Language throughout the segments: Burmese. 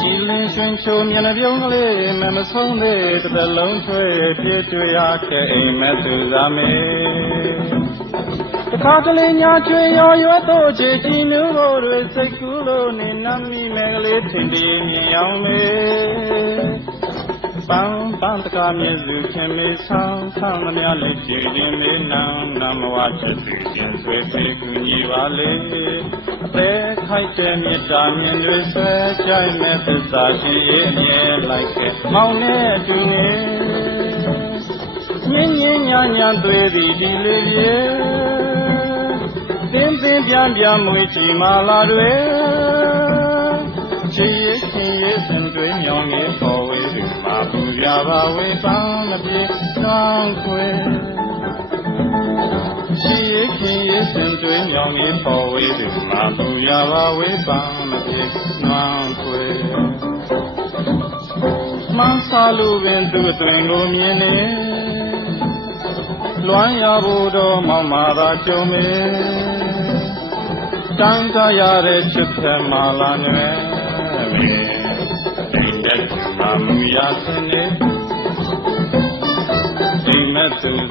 ကြည်လင်းရွှင်ချိုမျက်နှာပြုံးကလေးမမဆုံးသေးတစ်သက်လုံးထွေးပြည့်တွေ့ရခဲ့အိမ်မက်သူသားမေတခါကလေးညာချွေရောရွတ်တော့ချေကြည်နူးကိုတွေစိတ်ကူးလို့နေနမ်းမိမယ်ကလေးထင်တည်မြင်ရောက်မေ ပန်းပန်းတကားမြည်စုခင်မေဆောင်ဆောင်မများလေးကြည်ရင်လေးနမ်းနမဝချက်သူရှင်ဆွေဖေကူညီပါလေပဲခိုက်တဲ့မြတ်တာမြင်တွေဆွဲကြိုက်မဲ့သစ္စာရှင်ရဲ့အမြဲလိုက်ကဲမောင်နဲ့အတူနေညင်ညင်ညာညာတွေ့သည်ဒီလေးပြေတင်းတင်းပြန်ပြန်မွေးချီမာလာတွေချီရဲ့ခင်ရဲ့စံတွေညောင်းရဲ့ပေါ်ဝေးသူမှာ ပူကြပါဝေးပန်းမပြေကောင်းခွေချီရဲ့ခင်ရဲ့စံတွေညောင်းရဲ့ပေါ်ဝေးသူမှာပူကြပါဝေးပန်းမပြေကောင်းခွေမန်းစာလူပင်သူအတွင်ကိုမြင်နေလွမ်းရဖို့တော့မောင်မာသာကြုံမေတန်ကြရတဲ့ချစ်ဖက်မာလာနေမေတိတ်တဲ့မာမူရစနေ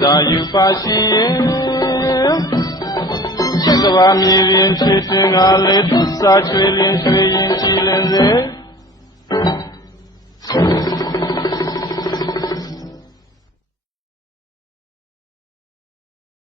သူသာယူပါရှင်ရဲ့ချစ်ကဘာမြေပြင်ချစ်တင်ကလေးသူစားချွေလင်းချွေရင်ကြည်လင်းစေ